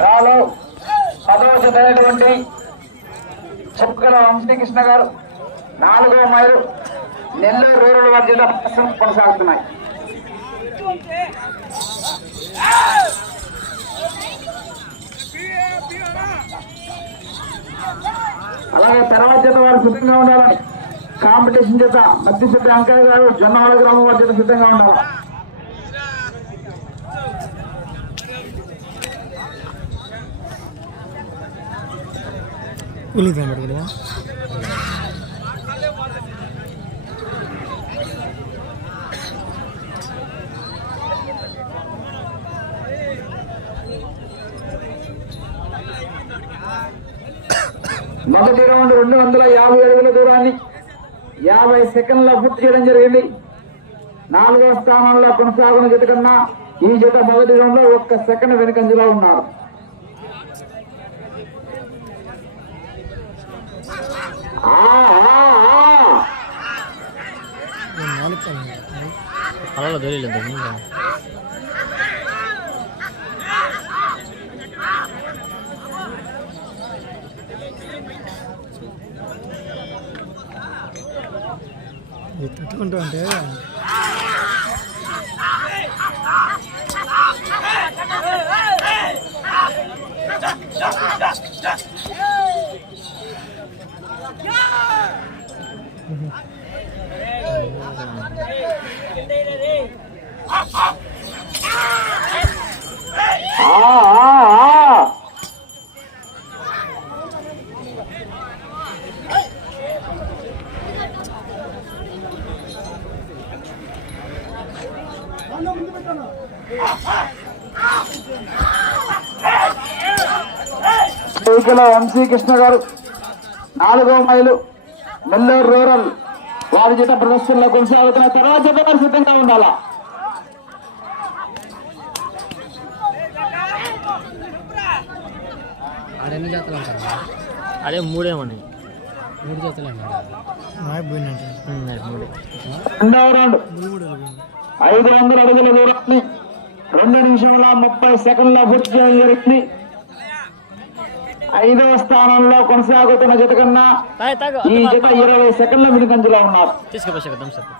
రాలో పదవ జతైనటువంటి చుక్కల వంశీకృష్ణ గారు నాలుగో మైలు నెల్లూరు రూరల్ వారి కొనసాగుతున్నాయి. అలాగే తర్వాత వారు సిద్ధంగా ఉండాలని కాంపిటీషన్ చేత మధ్యశెట్టి అంకయ్య గారు జొన్నవాడ గ్రామం వారి చేత సిద్ధంగా ఉండాలి? మొదటి రౌండ్ రెండు వందల యాభై అడుగుల దూరాన్ని యాభై సెకండ్ల పూర్తి చేయడం జరిగింది నాలుగో స్థానంలో కొనసాగున జత కన్నా ఈ జత మొదటి రౌండ్లో ఒక్క సెకండ్ వెనుకంజలో ఉన్నారు అలా తెలియలేదు ఇది తట్టుకుంటూ ఈకల వంశీకృష్ణ గారు నాలుగో మైలు నెల్లూరు రూరల్ వారి చేత ప్రదర్శనలో కొనసాగుతున్న తర్వాత వారు సిద్ధంగా ఉండాలా? ఆడెన్ని జాతలు అదే మూడేమని మూడు జాతలు పోయినట్టు మూడే. పోయింది ఐదు వందల అడుగుల దూరాన్ని రెండు నిమిషముల ముప్పై సెకండ్ల పూర్తి చేయడం జరిగింది. ఐదవ స్థానంలో కొనసాగుతున్న జత కన్నా తాగు తాగు ఈ జత ఇరవై సెకండ్ల మిడికంచులో ఉన్నారు. థమ్స్అప్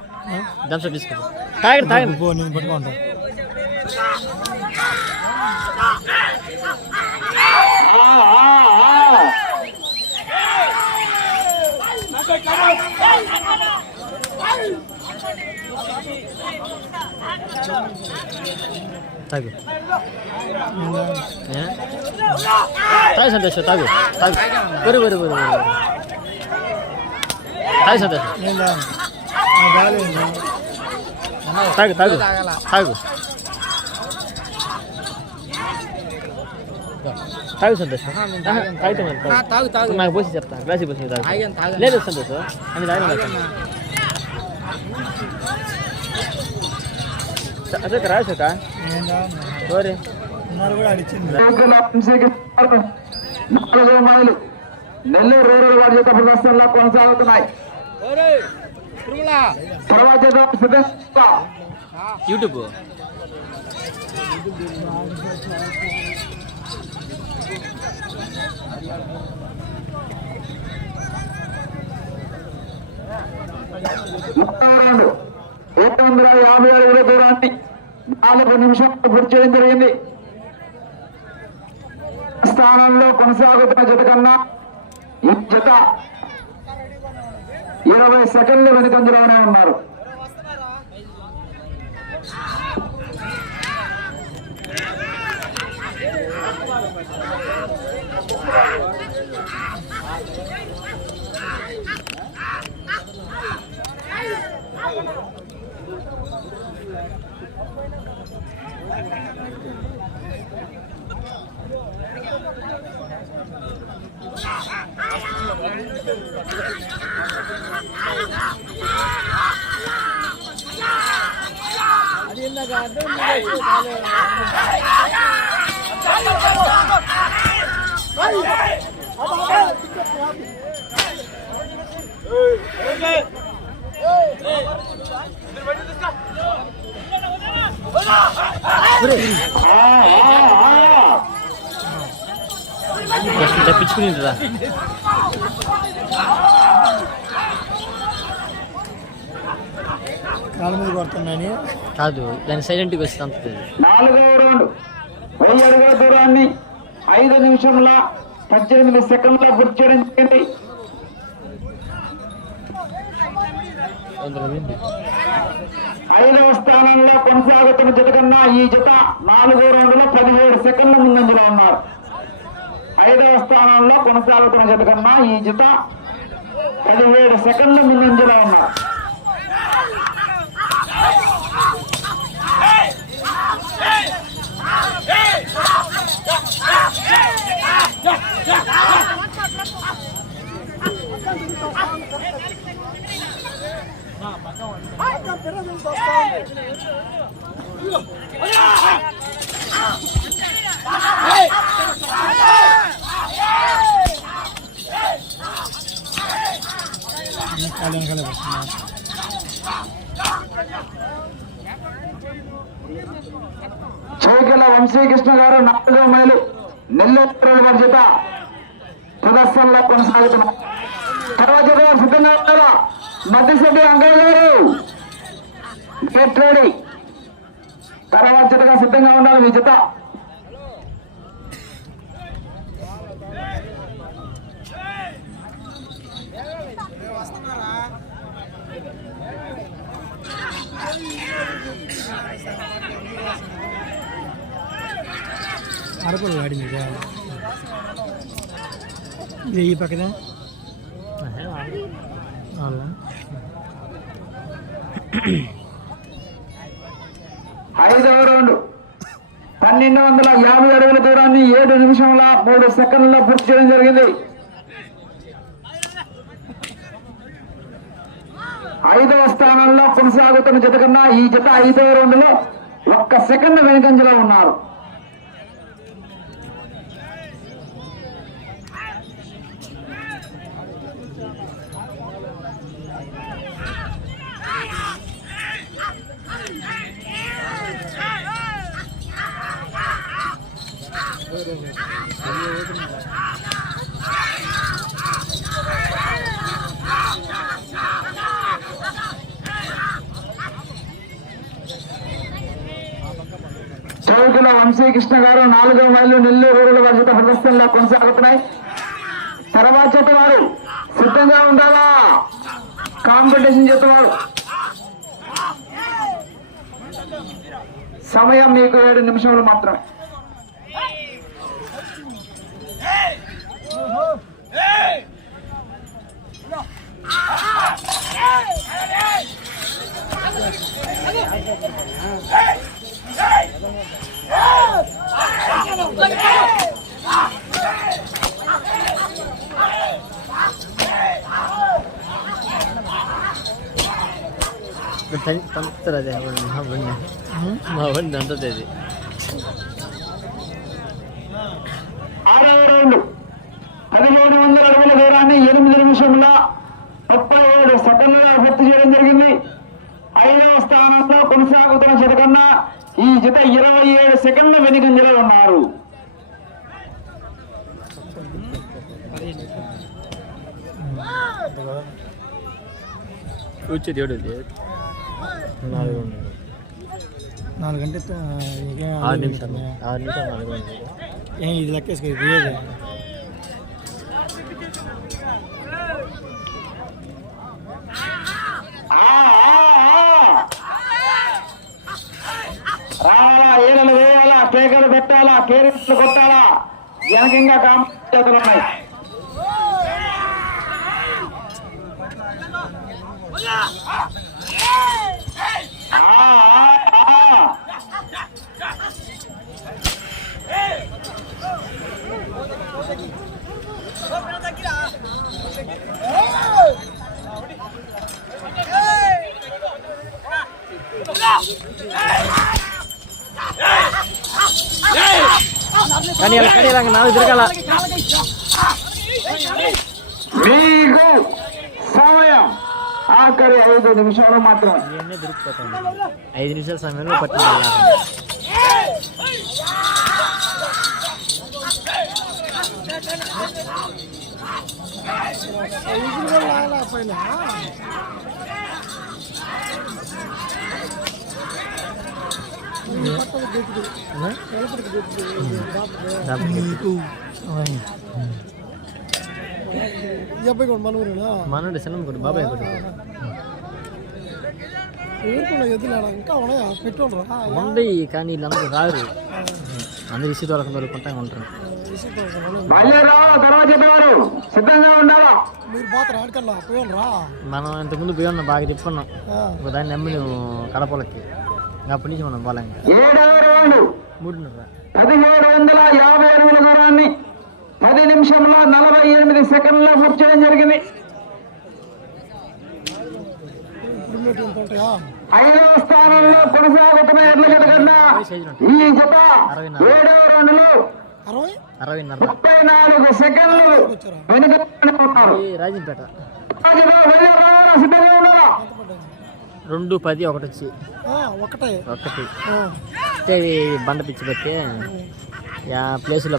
తాగు? తాగు సంతోష్ తాగు తాగు బరు బరు బరు తాగు సంతోష్ తాగు తాగు తాగు తాగు సంతోష్ తాగు తాగు నాకు పోసి చెప్తా గ్లాసి పోసి తాగు లేదు సంతోష్ అని తాగిన అదే రాసోక ఓరే ఉన్నారు మైలు నెల్లూరు రూరల్ వారి చేత ప్రదర్శనలో కొనసాగుతున్నాయి తర్వాత యూట్యూబ్. విజ్ఞప్తి చేయడం జరిగింది. స్థానంలో కొనసాగుతున్న జత కన్నా ఈ జత ఇరవై సెకండ్లు వెనుకందులోనే ఉన్నారు. 나 비추는 데다. కాళ్ళ మీద కొడుతున్నాయని? కాదు దాని సైలెంట్గా వచ్చి తంతుంది నాలుగవ రౌండ్. వెయ్యి అడుగుల దూరాన్ని ఐదు నిమిషంల పద్దెనిమిది సెకండ్ల పూర్తి చేయడం జరిగింది ఐదవ స్థానంలో కొనసాగుతున్న జత కన్నా ఈ జత నాలుగో రౌండ్లో పదిహేడు సెకండ్ల ముందంజలో ఉన్నారు. ఐదవ స్థానంలో కొనసాగుతున్న జత కన్నా ఈ జత పదిహేడు సెకండ్ల ముందంజలో ఉన్నారు. చౌకల వంశీకృష్ణ గారు నాలుగో మైలు నెల్లూరు వారి ప్రదర్శనలో కొనసాగుతున్నారు. తర్వాత సిద్ధంగా ఉన్నారా మద్దిశెట్టి అంకయ్య గారు గెట్ రెడీ తర్వాత జతగా సిద్ధంగా ఉన్నారు మీ జత అరకుల ఆడింది మీద. ఇది ఈ పక్కన. ఐదవ రౌండ్. పన్నెండు వందల యాభై అడుగుల దూరాన్ని ఏడు నిమిషంల మూడు సెకండ్లలో పూర్తి చేయడం జరిగింది. ఐదవ స్థానంలో కొనసాగుతున్న జత కన్నా ఈ జత ఐదవ రౌండ్లో ఒక్క సెకండ్ వెనుకంజలో ఉన్నారు. చౌకుల వంశీకృష్ణ గారు నాలుగో మైలు నెల్లూరు ఊరుల వారి ప్రదర్శనలో కొనసాగుతున్నాయి. తర్వాత జత వారు సిద్ధంగా ఉండాలా? కాంపిటీషన్ జత వారు సమయం మీకు ఏడు నిమిషములు మాత్రమే. తంతారు అదే మా బండి మా బండి. అంతది అది ఆరవ రౌండ్ పదిహేడు వందల అడుగుల దూరాన్ని ఎనిమిది నిమిషంలో ముప్పై ఏడు సెకండ్లలో పూర్తి చేయడం జరిగింది. ఐదవ స్థానంలో కొనసాగుతున్న జత కన్నా ఈ జత ఇరవై ఏడు సెకండ్ల వెనుకంజలో ఉన్నారు వచ్చేది ఏడు నాలుగు నాలుగు ఇక ఆరు నిమిషాలు. ఆరు నిమిషాలు నాలుగు. ఏం ఇది లెక్కేసుకో ఇది. రావాలా ఏడలు వేయాలా? పెట్టాలా? కేరింతలు కొట్టాలా? వెనకంగా కాంపిటీలు ఉన్నాయి. కానీ ఇలా నాలుగు తిరగాల. మీకు సమయం. ఆఖరి ఐదు నిమిషాలు దొరికిపోతాయి ఐదు నిమిషాల సమయంలో పట్టింది నీకు ఈ అబ్బాయి కూడా మన ఊరేనా మనోడి సినిమా కొడు బాబాయ్ కొడు ఊరుకున్న ఎద్దులేడా ఇంకా ఉన్నాయా పెట్టుండ్రా ఉంది కానీ వీళ్ళందరూ రారు అందరు ఇసి దొరకం దొరుకుంటా ఉంటారు బయలుదేరావా తర్వాత చెప్పేవారు సిద్ధంగా ఉండాలా మీరు పోతారా ఆడికల్లా పోయండ్రా మనం ఇంతకుముందు పోయి ఉన్నాం బాగా తిప్పుకున్నాం ఒక దాన్ని నమ్మి నువ్వు కడపలకి అప్పటి నుంచి మనం పోలే ఇంకా ఏడవ రౌండ్. మూడున్నర. పదిహేడు వందల యాభై అడుగుల దూరాన్ని పది నిమిషంల నలభై ఎనిమిది సెకండ్ల పూర్తి చేయడం జరిగింది. ఐదవ స్థానంలో కొనసాగుతున్న ఎడ్ల జత కన్నా ఈ జత ఏడవ రౌండ్లో అరవై అరవైన్నర ముప్పై నాలుగు సెకండ్లు ఈ రాజంపేట ఆ జత బయలుదేరాలా? సిద్ధంగా ఉండాలా ఎంత పడ్డాయి రెండు పది ఒకటి వచ్చి ఒకటే. ఒకటి. అంటే బండ పిచ్చి పెట్టి ప్లేస్లో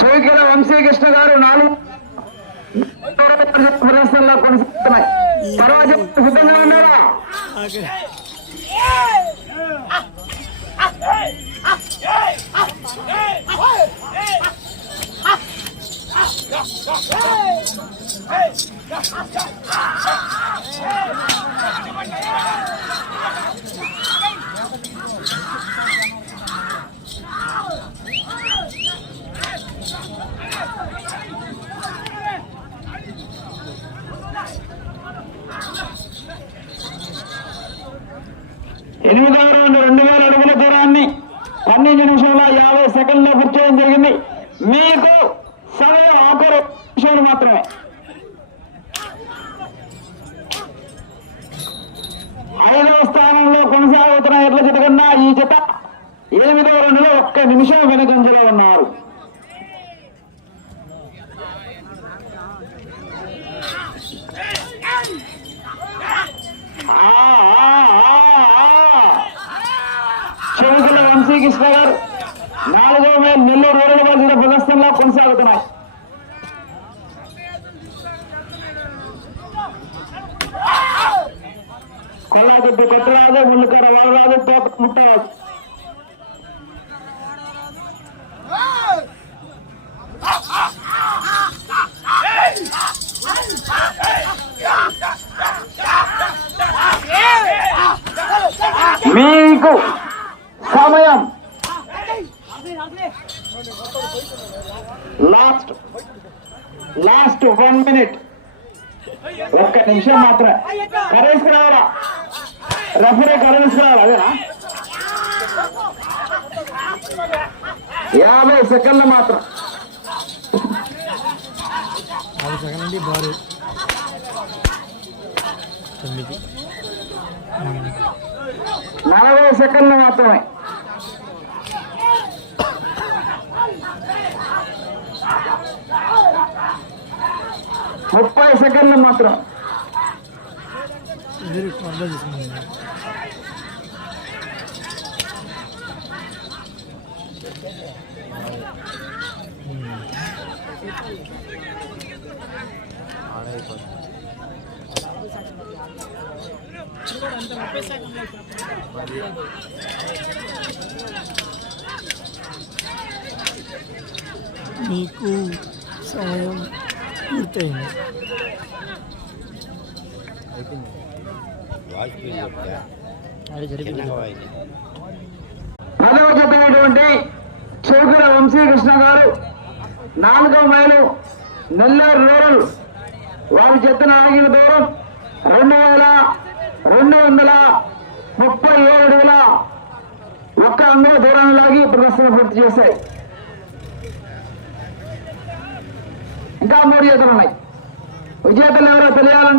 చౌకర వంశీకృష్ణ గారు నాలుగు ప్రదర్శనలో కొనసాగుతున్నాయి. తర్వాత సిద్ధంగా ఉన్నారా రౌండ్ రెండు వేల అడుగుల దూరాన్ని పన్నెండు నిమిషాల యాభై సెకండ్ల చేయడం జరిగింది. మీకు సమయం ఆఖరు విషయం మాత్రమే. ఐదవ స్థానంలో కొనసాగుతున్న ఎట్ల జత కన్నా ఈ జత ఎనిమిదవ రెండులో ఒక్క నిమిషం వెనుకంజలో ఉన్నారు. ఆ, ఆ, ఆ, చెవుకుల వంశీకృష్ణ కొట్టరాదు ముళ్ళుకర వాళ్ళరాదు తోట ముట్టరాదు మీకు సమయం లాస్ట్ లాస్ట్ వన్ మినిట్ ఒక్క నిమిషం మాత్రమే కరేసుకు రావాలా రెఫరీ కరేసుకు రావాలా అదేనా? యాభై సెకండ్లు మాత్రం. యాభై సెకండ్ బారు. తొమ్మిది. నలభై సెకండ్లు మాత్రమే. ముప్పై సెకండ్లు మాత్రం. మీరు అర్థం చేసుకున్నాను మీకు సమయం పూర్తయింది. పదవ జత చౌకల వంశీకృష్ణ గారు నాలుగవ మైలు నెల్లూరు రూరల్ వారి చెత్తన ఆగిన దూరం రెండు వేల రెండు వందల ముప్పై ఏడు అడుగుల ఒక్క అంగుల దూరాన్ని లాగి ప్రదర్శన పూర్తి చేశాయి. ఇంకా మూడు చేతులు ఉన్నాయి. విజేతలు ఎవరో తెలియాలంటే